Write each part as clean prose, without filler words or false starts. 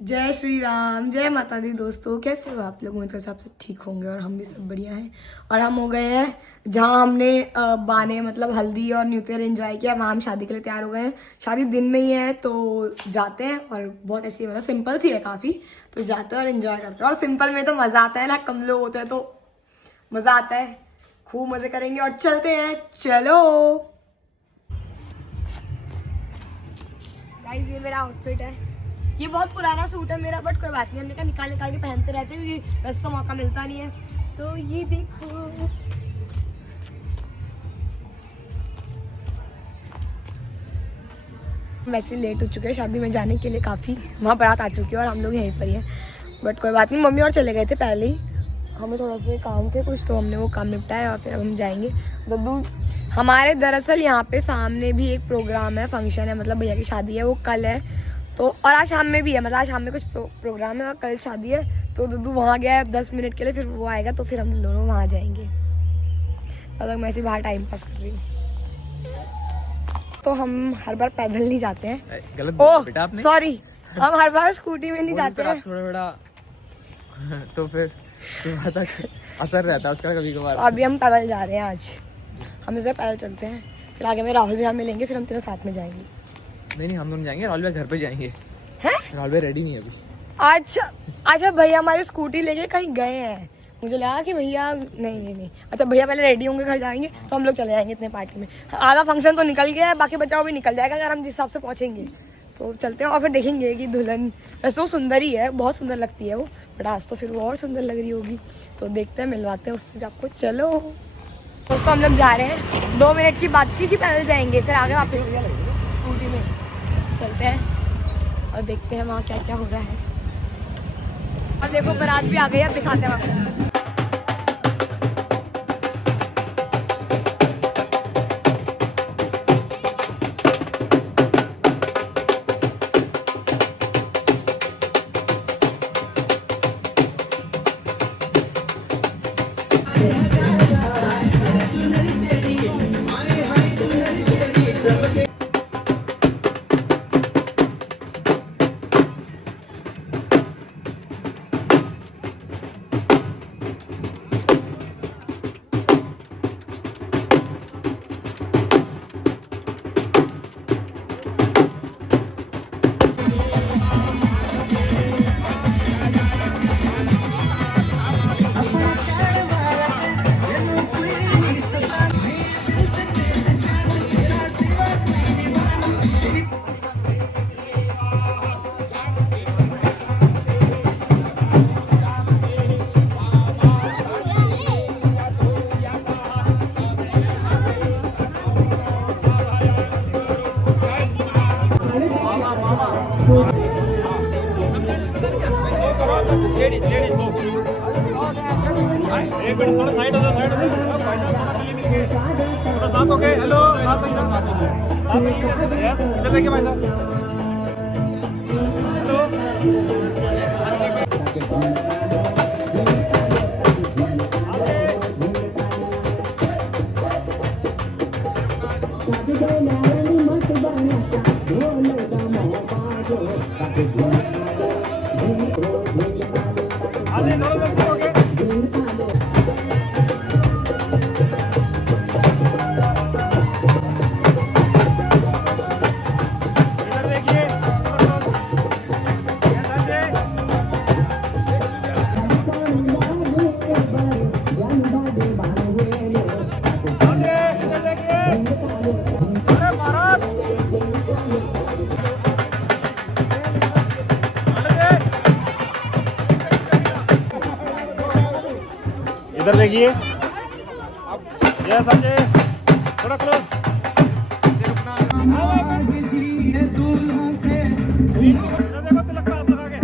जय श्री राम, जय माता दी। दोस्तों कैसे हो आप लोग? उम्मीद करता हूं सब ठीक होंगे और हम भी सब बढ़िया हैं। और हम हो गए हैं जहां हमने बाने मतलब हल्दी और न्यू ईयर एंजॉय किया, वहां हम शादी के लिए तैयार हो गए हैं। शादी दिन में ही है तो जाते हैं और बहुत ऐसी मतलब सिंपल सी है काफ़ी, तो जाते हैं और एंजॉय करते हैं। और सिंपल में तो मज़ा आता है ना, कम लोग होते हैं तो मज़ा आता है, खूब मज़े करेंगे और चलते हैं। चलो गाइस, ये मेरा आउटफिट है। ये बहुत पुराना सूट है मेरा, बट कोई बात नहीं, हमने कहा निकाल निकाल के पहनते रहते हैं क्योंकि वैसे तो मौका मिलता नहीं है। तो ये देखो, वैसे लेट हो चुके हैं शादी में जाने के लिए काफ़ी, वहाँ बारात आ चुकी है और हम लोग यहीं पर ही हैं। बट कोई बात नहीं, मम्मी और चले गए थे पहले ही, हमें थोड़ा सा काम थे कुछ, तो हमने वो काम निपटाया और फिर अब हम जाएंगे। दद्दू हमारे दरअसल यहाँ पे सामने भी एक प्रोग्राम है, फंक्शन है, मतलब भैया की शादी है, वो कल है तो, और आज शाम में भी है, मतलब आज शाम में कुछ प्रोग्राम है और कल शादी है। तो दद्दू वहाँ गया है 10 मिनट के लिए, फिर वो आएगा तो फिर हम दोनों वहाँ जाएंगे। तब तक मैं ऐसे बाहर टाइम पास कर रही हूँ। तो हम हर बार पैदल नहीं जाते हैं, गलत बोला बेटा आपने। सॉरी, हम हर बार स्कूटी में नहीं जाते हैं। थोड़ा तो फिर सुबह तक असर रहता है उसका कभी कभार। अभी हम पैदल जा रहे हैं, आज हम इसे पैदल चलते हैं, फिर आगे में राहुल भैया मिलेंगे, फिर हम तीनों साथ में जाएंगे। नहीं हम दोनों जाएंगे, राहुल भाई घर पे जाएंगे। हैं? राहुल भाई रेडी नहीं है अभी। अच्छा भैया हमारी स्कूटी लेके कहीं गए हैं, मुझे लगा कि भैया नहीं। अच्छा भैया पहले रेडी होंगे, घर जाएंगे तो हम लोग चले जाएंगे इतने पार्टी में। आधा फंक्शन तो निकल गया है, बाकी बचाओ भी निकल जाएगा अगर हम जिस हिसाब से पहुंचेंगे। तो चलते हैं और फिर देखेंगे कि दुल्हन वैसे तो सुंदर ही है, बहुत सुंदर लगती है वो, बट आज तो फिर वो और सुंदर लग रही होगी। तो देखते हैं, मिलवाते हैं उससे भी आपको। चलो दोस्तों, हम लोग जा रहे हैं, 2 मिनट की बात थी कि पैदल जाएंगे, फिर आगे वापस स्कूटी में चलते हैं और देखते हैं वहाँ क्या क्या हो रहा है। और देखो बारात भी आ गई, अब दिखाते हैं आपको। एक मिनट थोड़ा साइड हो जाओ थोड़ा साथ हो गए। हेलो साथ यस इधर देखिए भाई साहब। इधर देखिए, यस संजय थोड़ा क्लोज। इधर देखो तिलक का हाथ लगा के।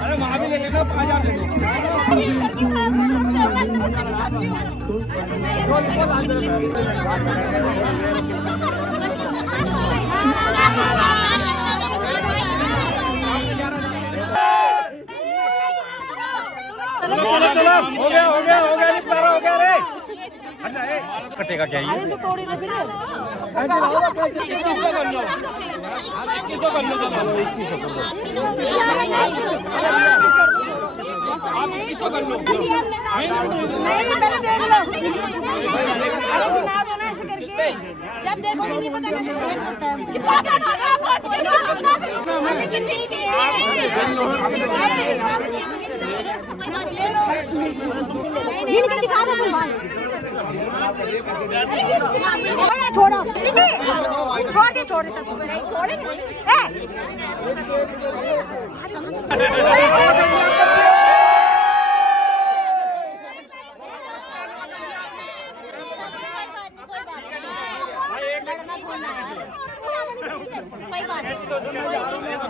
अरे वहाँ भी ले लेना 5000 दे चलो हो गया निपटारा हो गया रे कटेगा क्या ये तो तोड़ी दे फिर 2100 कर लो 2100 कर लो चलो 2100 कर लो आप 2100 कर लो नहीं पहले देख लो अरे गिना दो ना ऐसे करके जब देखोगे नहीं पता दिखा दो छोड़ो छोड़े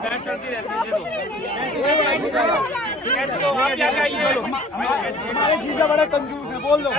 बहस चलती रहती है चलो आप क्या कहिए हमारे जीजा बड़ा कंजूस है बोल दो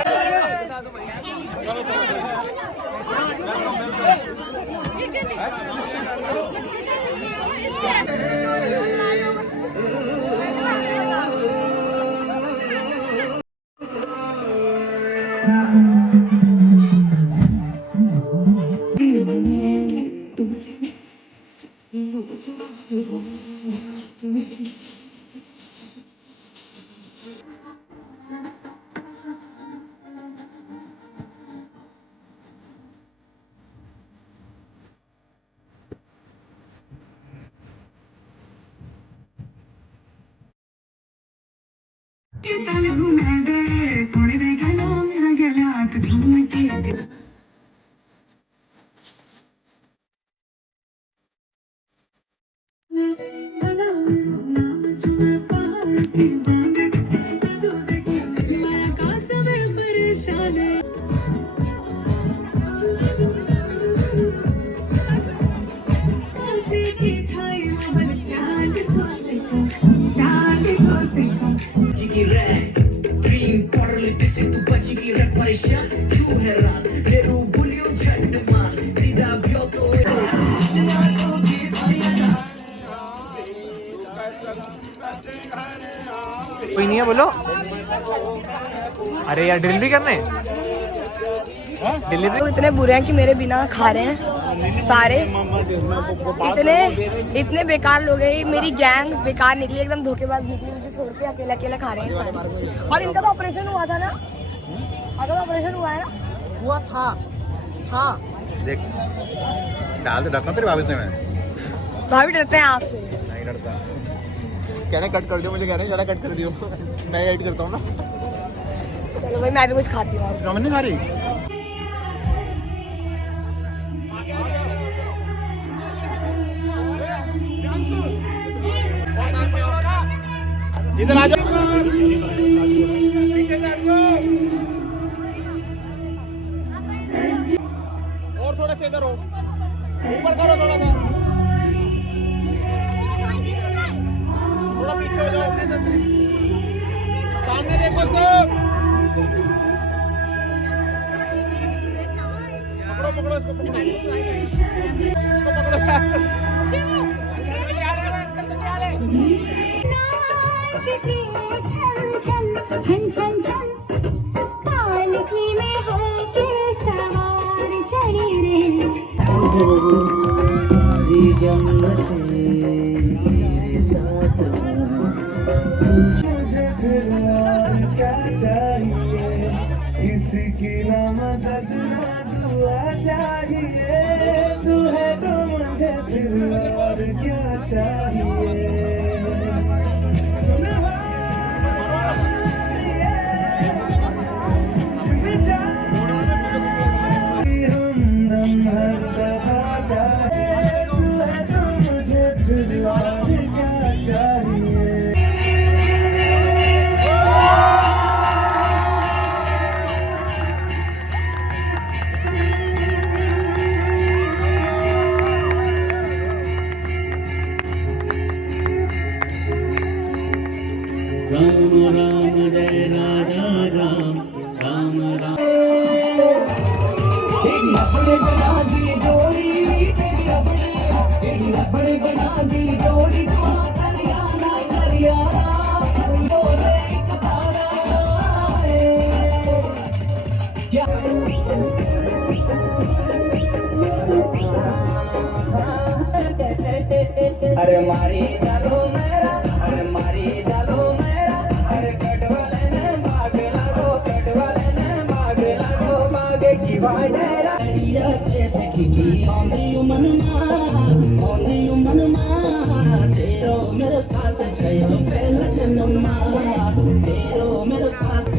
कोई नहीं है बोलो। अरे यार ड्रिल भी करने ड्रिल तो इतने बुरे हैं कि मेरे बिना खा रहे हैं सारे। इतने बेकार लोग हैं। मेरी गैंग बेकार निकली, एकदम धोखेबाज निकली। मुझे छोड़ के अकेला अकेला खा रहे हैं सारे। और इनका तो ऑपरेशन हुआ था ना, अगर ऑपरेशन हुआ है ना, हुआ था। हाँ देख डाल तो डरता तेरे भाभी से मैं। भाभी डरते हैं आपसे? नहीं डरता। कह रहे कट कर दो, मुझे कह रहे ज़्यादा कट कर दियो। मैं एडिट करता हूँ ना। चलो भाई मैं भी कुछ खाती हूँ। समझ नहीं आ रही। इधर आ जाओ, पीछे से हट जाओ और थोड़ा सा इधर हो, ऊपर करो थोड़ा सा, थोड़ा पीछे हो जाओ, सामने देखो सब, पकड़ो इसको, पकड़ो छन छन छन पालकी में होके सवार मुझे फिर और क्या चाहिए, किसी ना मदद ना दुआ चाहिए, तू है तो मुझे फिर और क्या चाहिए। हमदम हर दफा चाहे, तू है तो मुझे फिर और क्या चाहिए। राम राम जय राजा राम, राम राम। तेरी अपने बना दी जोड़ी, तेरी अपने बना दी जोड़ी, करियाना करियाना बोले एक तारा क्या अरे मारी डालो मेरा, अरे मारी डालो मेरा, अरे कटवाले ने भाग लागो, कटवाले ने भाग लागो, भागे की वाडेरा या से देखी आंधी मनमा तेरो मेरे साथ छयो पहला जन्म, तेरो मेरे साथ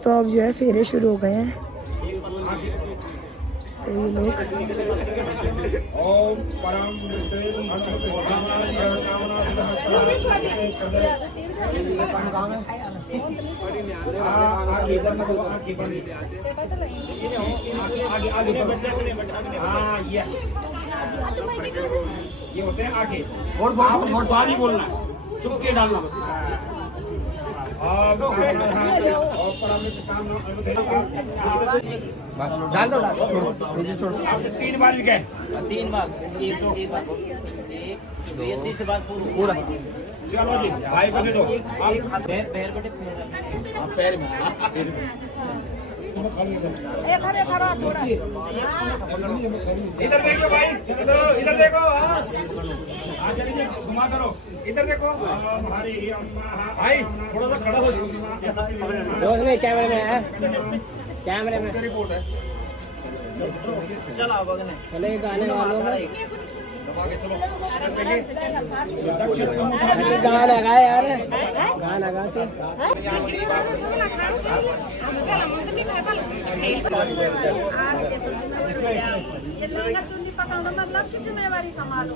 तो अब जो है फेरे शुरू हो गए हैं। तो ये लोग ये होते हैं आगे और सॉरी बोलना है, चुप के डालना बस। डाल दो आप 3 बार भी गए 3 बार एक बार ये तीसरी बार पूरा। चलो जी भाई को दे दो आप पैर बटे पैर में सिर में। इधर देखो भाई, इधर देखो। हाँ चलिए सुमा करो, इधर देखो हमारी भाई थोड़ा सा खड़ा हो जाओ। कैमरे में है, कैमरे में रिपोर्ट है। चला चले गाने वालों में गाना गा यार, गाना गा के ये लहंगा चुन्नी पकड़ना मतलब कि जिम्मेवारी संभालो।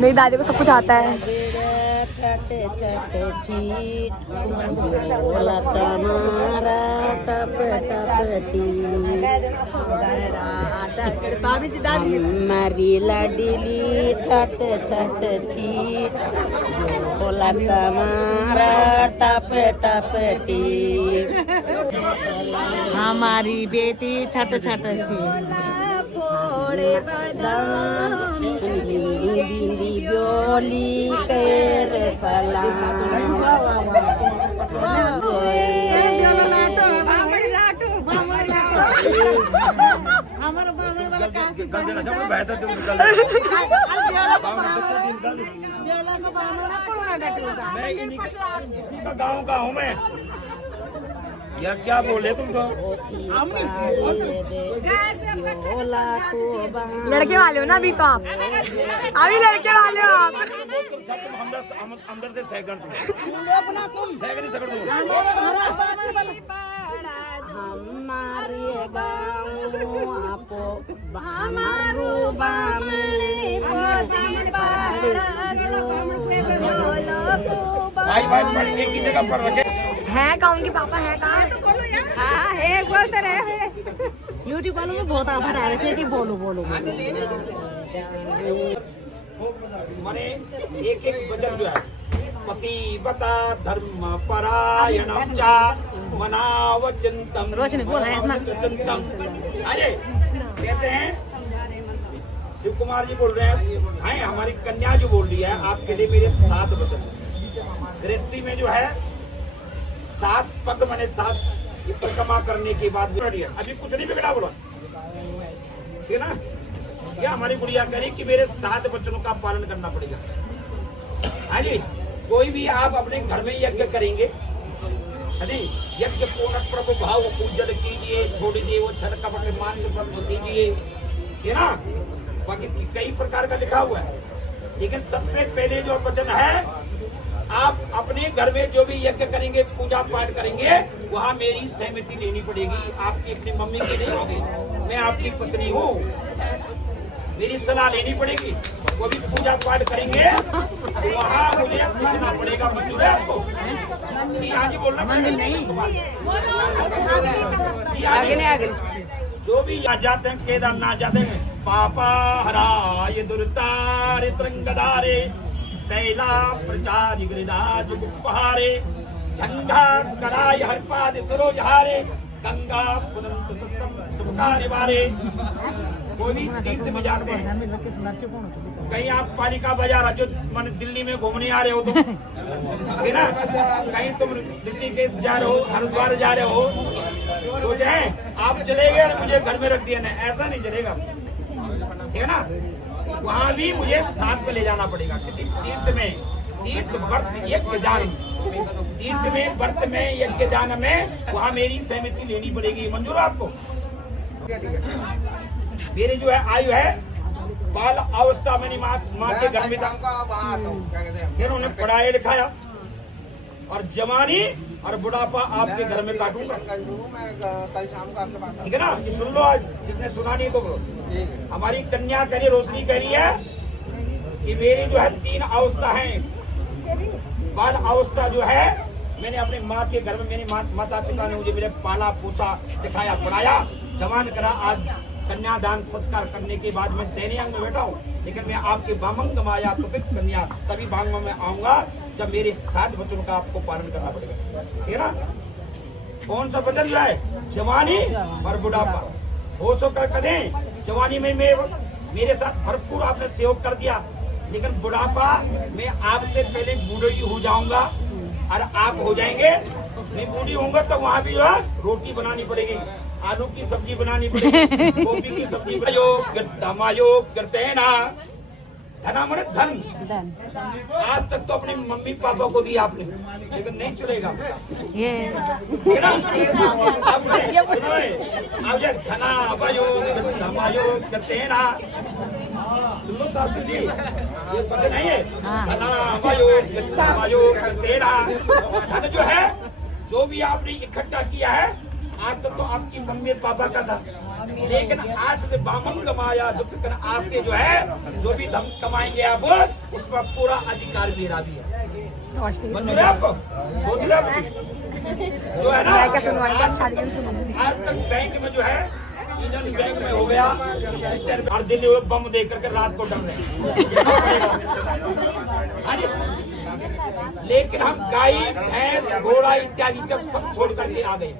मेरी दादी को सब कुछ आता है। चटे चटे चीट बोला तुम्हारा टप टपटी हमारी लाडली छट छट चीट बोला तुम्हारा टप टपटी हमारी बेटी छट छट चीट हिंदी बोली कर सलाम गाँव का हूँ मैं। या क्या बोले तुम तो? लड़के वाले हो ना अभी तो आप, अभी लड़के वाले हो आप। अंदर से सेकंड सेकंड सेकंड हमारे गाँव आपो हमारो बामणे भाई भाई एक ही जगह पर रखे है कौन के पापा है कहाँ? हाँ है बोलते रहे यूट्यूब वालों को बहुत आभार आ रहे थे कि बोलो बोलो माने एक एक वचन जो है पति बता धर्म परायणम चा मनावचंतम रोचंतम। आइए कहते हैं शिव कुमार जी बोल रहे हैं आए हमारी कन्या जो बोल रही है आपके लिए मेरे 7 वचन। गृहस्थी में जो है 7 पग मैंने 7 परिक्रमा करने के बाद अभी कुछ नहीं बिगड़ा बोला ठीक है ना। क्या हमारी गुड़िया करी कि मेरे 7 वचनों का पालन करना पड़ेगा। हाँ जी कोई भी आप अपने घर में यज्ञ करेंगे यज्ञ पूर्ण प्रभु भाव पूजन कीजिए छोड़ दिए वो छल कपट मान कीजिए ठीक है ना। बाकी कई प्रकार का लिखा हुआ है लेकिन सबसे पहले जो वचन है आप अपने घर में जो भी यज्ञ करेंगे पूजा पाठ करेंगे वहाँ मेरी सहमति लेनी पड़ेगी। आपकी अपनी मम्मी की नहीं होगी, मैं आपकी पत्नी हूँ, मेरी सलाह लेनी पड़ेगी। वो भी पूजा पाठ करेंगे वहाँ मुझे पूछना पड़ेगा। मंजूर है आपको? आज ही बोलना पड़ेगा। जो भी यहाँ जाते हैं केदारनाथ जाते हैं पापा हराय दुर्तारे तरंगदारे शैला प्रचार गिरिराज गुप्पहारे झंडा कराय हर पाद सरोज हारे गंगा पुनंत सत्यम सबका निवारे। कोई भी तीर्थ में जाते हैं, कहीं आप पालिका बाजार जो मन दिल्ली में घूमने आ रहे हो तुम, है ना, कहीं तुम ऋषिकेश जा रहे हो, हरिद्वार जा रहे हो, तो जो है आप चले गए और मुझे घर में रख दिया, ना ऐसा नहीं चलेगा, ठीक है ना। वहाँ भी मुझे साथ में ले जाना पड़ेगा किसी तीर्थ में, तीर्थ व्रत यज्ञ दान, तीर्थ में व्रत में यज्ञ दान में वहाँ मेरी सहमति लेनी पड़ेगी। मंजूर आपको? मेरी जो है आयु है बाल अवस्था में माँ के घर में था, फिर उन्हें पढ़ाया लिखाया, और जवानी और बुढ़ापा आपके घर में काटूंगा, ठीक है ना। ये सुन लो, आज जिसने सुना नहीं तो बोलो। हमारी कन्या कह रही, रोशनी कह रही है कि मेरी जो है 3 अवस्था है। बाल अवस्था जो है मैंने अपनी माँ के घर में, मेरे माता पिता ने मुझे मेरे पाला पोसा दिखाया पढ़ाया जवान करा। आज कन्यादान संस्कार करने के बाद मैं तेरे अंग में बैठा हूँ, लेकिन मैं आपके बामंग माया तो कन्या तभी बांग में आऊंगा जब मेरे 7 वचनों का आपको पालन करना पड़ेगा, ठीक है ना। कौन सा वचन जो है? जवानी और बुढ़ापा। होशों का कदें जवानी में मेरे साथ भरपूर आपने सहयोग कर दिया, लेकिन बुढ़ापा में आपसे पहले बूढ़ी हो जाऊंगा और आप हो जाएंगे। मैं बूढ़ी होऊंगा तो वहाँ भी जो है रोटी बनानी पड़ेगी, आलू की सब्जी बनानी पड़ेगी, गोभी की सब्जी। योग करते हैं ना, धना मन धन। आज तक तो अपने मम्मी पापा को दिया आपने, लेकिन नहीं चलेगा, ये ठीक है ना। अब जब धना योग करते हैं ना, सुन लो शास्त्री जी, ये पता नहीं है। धना योग करते हैं ना, धन जो है जो भी आपने इकट्ठा किया है आज तक तो आपकी मम्मी पापा का था, लेकिन आज से बामंग माया दुख कर आज से जो है जो भी धन कमाएंगे आप उसका पूरा अधिकार मेरा भी है। मंजूर है आपको? सोच रहे आप जो है ना। आज तक बैंक में जो है यूनियन बैंक में हो गया, हर दिन बम दे करके रात को डम रहे, लेकिन हम गाय भैंस घोड़ा इत्यादि जब सब छोड़ करके आ गए,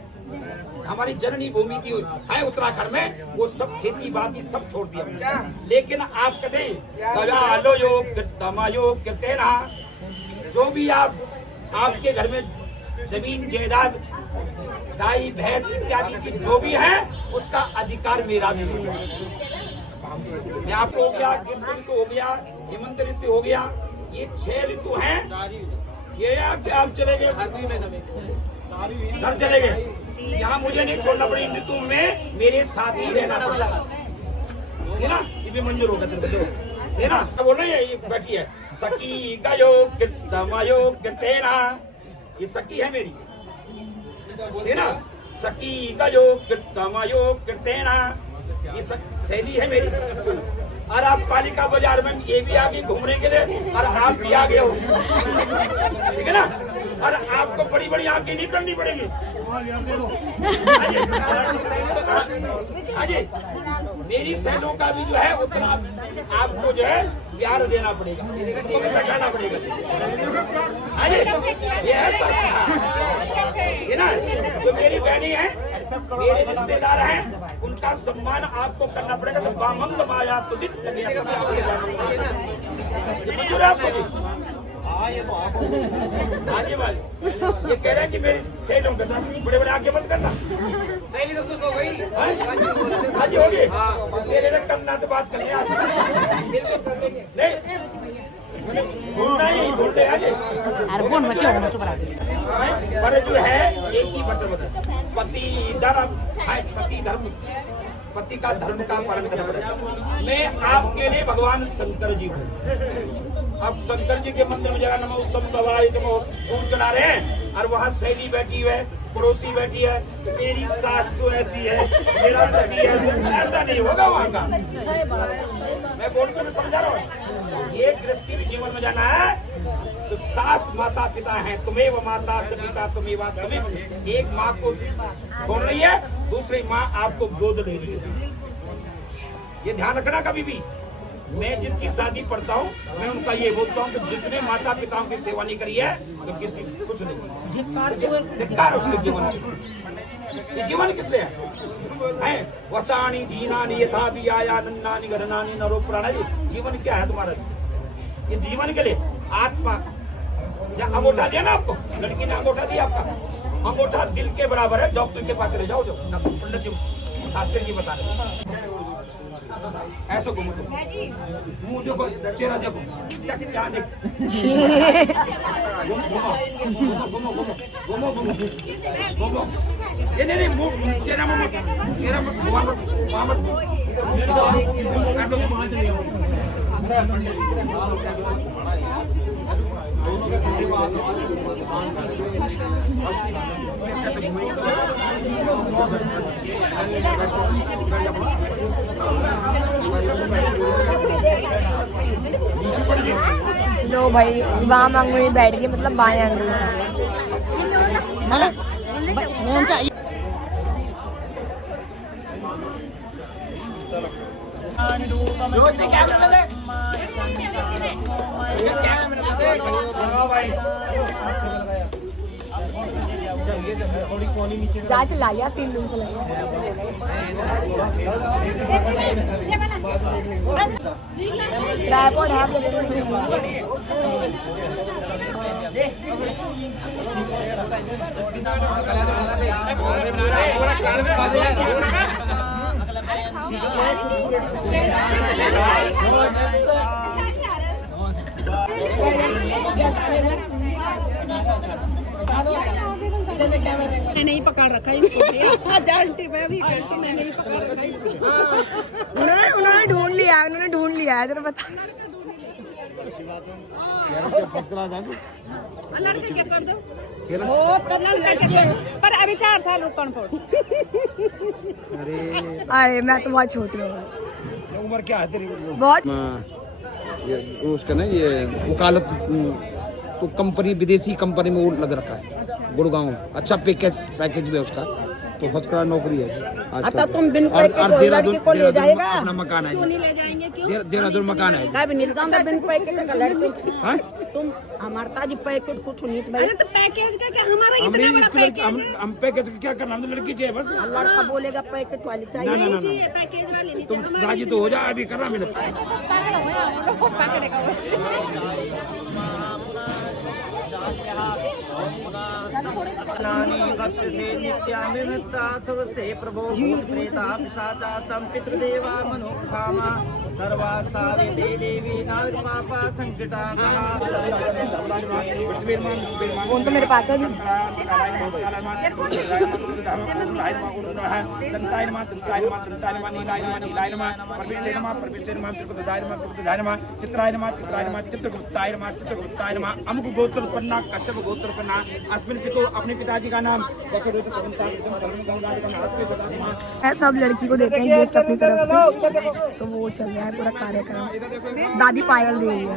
हमारी जननी भूमि थी है उत्तराखंड में, वो सब खेती बाती सब छोड़ दिया। लेकिन आप कहते गजा योग तमा योग कहते हैं ना, जो भी आपके घर में जमीन जायदाद गाय भैंस इत्यादि चीज जो भी है उसका अधिकार मेरा भी है। मैं आपको हो गया, ग्रीष्म ऋतु हो गया, हेमंत ऋतु हो गया, ये 6 ऋतु हैं। ये आप चले गए घर चले गए, यहाँ मुझे नहीं छोड़ना पड़ेगा, ऋतु में मेरे साथ ही रहना पड़ेगा, है ना। ये भी मंजूर होगा तुमको, है ना। तो बोलो ये बैठी है सखी का योग कहते हैं ना, ये सखी है मेरी, है ना। सखी का योग कहते हैं ना, ये सहेली है मेरी। और आप पालिका बाजार में ये भी आगे घूमने के लिए, और आप भी आगे हो, ठीक है ना। और आपको बड़ी बड़ी आंखें नहीं करनी पड़ेगी। हाजी, मेरी सैलों का भी जो है उतना आपको जो है प्यार देना पड़ेगा, उनको भी बैठाना पड़ेगा। हाजी, ये है है ना। जो मेरी बहनी है, मेरे रिश्तेदार हैं, उनका सम्मान आपको करना पड़ेगा। तो बामंग माया तो मंजूर है आपको? हाजी भाई ये कह रहे हैं कि मेरी सहेलियों के साथ बड़े बड़े आगे मत करना। हाजी हो गई, मेरे ने करना तो बात करनी आज नहीं ढूंढना ही ढूंढे। हाजी पर जो है एक ही मतलब पति धर्म, पति का धर्म का पालन करना पड़ेगा। मैं आपके लिए भगवान शंकर जी हूँ। अब शंकर जी के मंदिर में जगह नमो संभवाय धूप चढ़ा रहे हैं, और वहाँ सहेली बैठी है, पड़ोसी बैठी है, मेरी सास तो ऐसी है, मेरा पति ऐसा नहीं होगा वहाँ का। मैं बोलते मैं समझा रहा हूँ, ये गृहस्थी भी जीवन में जाना है तो सास माता पिता है, तुम्हें वो माता पिता तुम्हें एक माँ को छोड़ रही है, दूसरी माँ आपको गोद ले रही है। ये ध्यान रखना कभी भी, मैं जिसकी शादी पढ़ता हूँ मैं उनका ये बोलता हूँ कि जितने माता पिताओं की सेवा नहीं करी है तो किसी कुछ नहीं धिक्कार उसके जीवन में। ये जीवन किस लिए है? वसानी जीनानी यथा भी आया नन्नानी गरनानी नरो प्राणा। जीवन क्या है तुम्हारा? ये जीवन के लिए आत्मा या अंगूठा दिया ना आपको, लड़की ने अंगूठा दिया आपका, अंगूठा दिल के बराबर है। डॉक्टर के पास चले जाओ, जो पंडित जी शास्त्र की बता रहे ऐसा घूमो मुंह देखो, चेहरा देखो, क्या देख घूमो ये नहीं मुंह चेहरा मत घुमा मत ऐसा लो भाई वाम आंगुली बैठ गई, मतलब बाएं आंगुली। जा चला गया 3 दिन से लगा। ट्राइपॉड है नहीं पकड़ रखा इसको। जानती मैं भी करती, मैंने भी पकड़ रखा इसको। उन्होंने ढूंढ लिया, उन्होंने ढूंढ लिया है, तेरे पता। लड़के क्या कर दो पर अभी 4 साल रुकन पड़। अरे मैं तो बहुत छोटी हूँ। उम्र क्या है तेरी? बहुत। उसका ना ये वकालत तो कंपनी, विदेशी कंपनी में वो लग रखा है गुड़गांव। अच्छा पैकेज भी है उसका, तो फर्स्ट क्लास नौकरी है। अच्छा तुम बिन पैकेज लड़की को ले जाएगा? अपना मकान है, क्यों नहीं ले जाएंगे? क्यों देहरादून मकान है। बिन पैकेज का लड़की तुम हमारे ताजी पैकेज कुछ नहीं। अरे तो पैकेज का क्या, हमारा इतना बड़ा पैकेज है। हम पैकेज का क्या करना? हम तो लड़की चाहिए बस। लड़का बोलेगा पैकेज वाली चाहिए। ना पैकेज वाले नहीं तुम राजी तो हो जा, अभी करना मेरे। बक्षसे नित्यामिता सबसे प्रभो प्रेता पिशाचास्तं पितृदेवा मनोकामा सर्वास्तारे ते देवी नाग पापा संकटा। फोन तो मेरे पास है भी। अमुक गोत्रोत्पन्ना कश्यप गोत्रोत्पन्ना अस्मिन् पितु, अपने पिताजी का नाम। सब लड़की को देते हैं गिफ्ट अपनी तरफ से, तो वो चल रहा है पूरा कार्यक्रम। दादी पायल दे रही है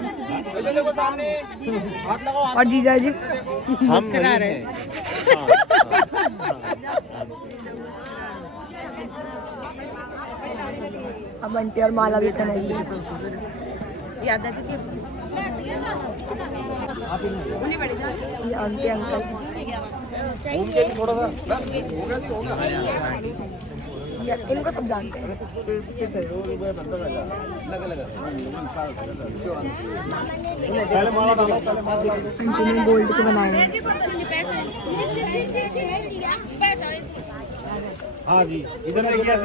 और जीजा जी मुस्कुरा रहे हैं। अब बंटी और माला भी करेंगे। ये आंटी अंकल इनको सब जानते हैं। आंटी ने गोल्ड के बनाए हैं। हाँ जी, इधर देखिए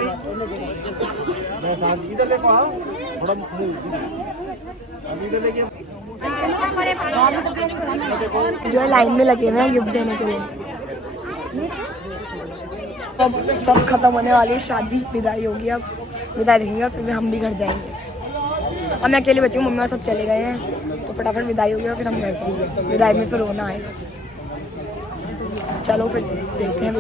इधर देखो। हाँ थोड़ा इधर देखिए, जो है लाइन में लगे हुए हैं गिफ्ट देने के लिए। अब सब खत्म होने वाली है, शादी विदाई होगी। अब विदाई देखेंगे, फिर हम भी घर जाएंगे। अब मैं अकेले बची हूँ, मम्मी सब चले गए हैं, तो फटाफट विदाई होगी और फिर हम घर जाएंगे। विदाई में फिर रोना आएगा। चलो फिर देखते हैं।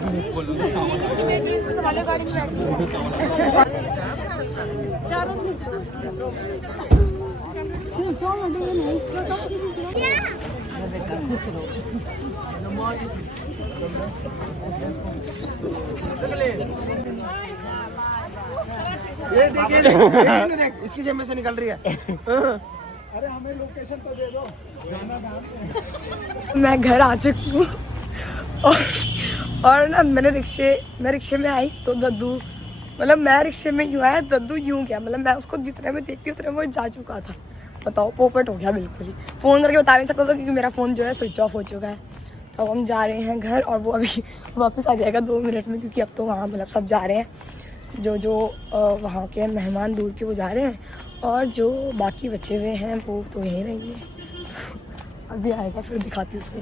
ये देखिए इसकी जेब में से निकल रही है। मैं घर आ चुकी हूँ और ना मैं रिक्शे में आई तो दद्दू, मतलब मैं रिक्शे में यूँ आया, दद्दू यूँ गया, मतलब मैं उसको जितने में देखती उतने में वो जा चुका था। बताओ, पोपट हो गया बिल्कुल ही। फ़ोन करके बता नहीं सकता था क्योंकि मेरा फ़ोन जो है स्विच ऑफ हो चुका है। तो अब हम जा रहे हैं घर और वो अभी वापस आ जाएगा 2 मिनट में, क्योंकि अब तो वहाँ मतलब सब जा रहे हैं। जो वहाँ के मेहमान दूर के वो जा रहे हैं और जो बाकी बचे हुए हैं वो तो यहीं रहेंगे। अभी आएगा फिर दिखाती हूँ उसको।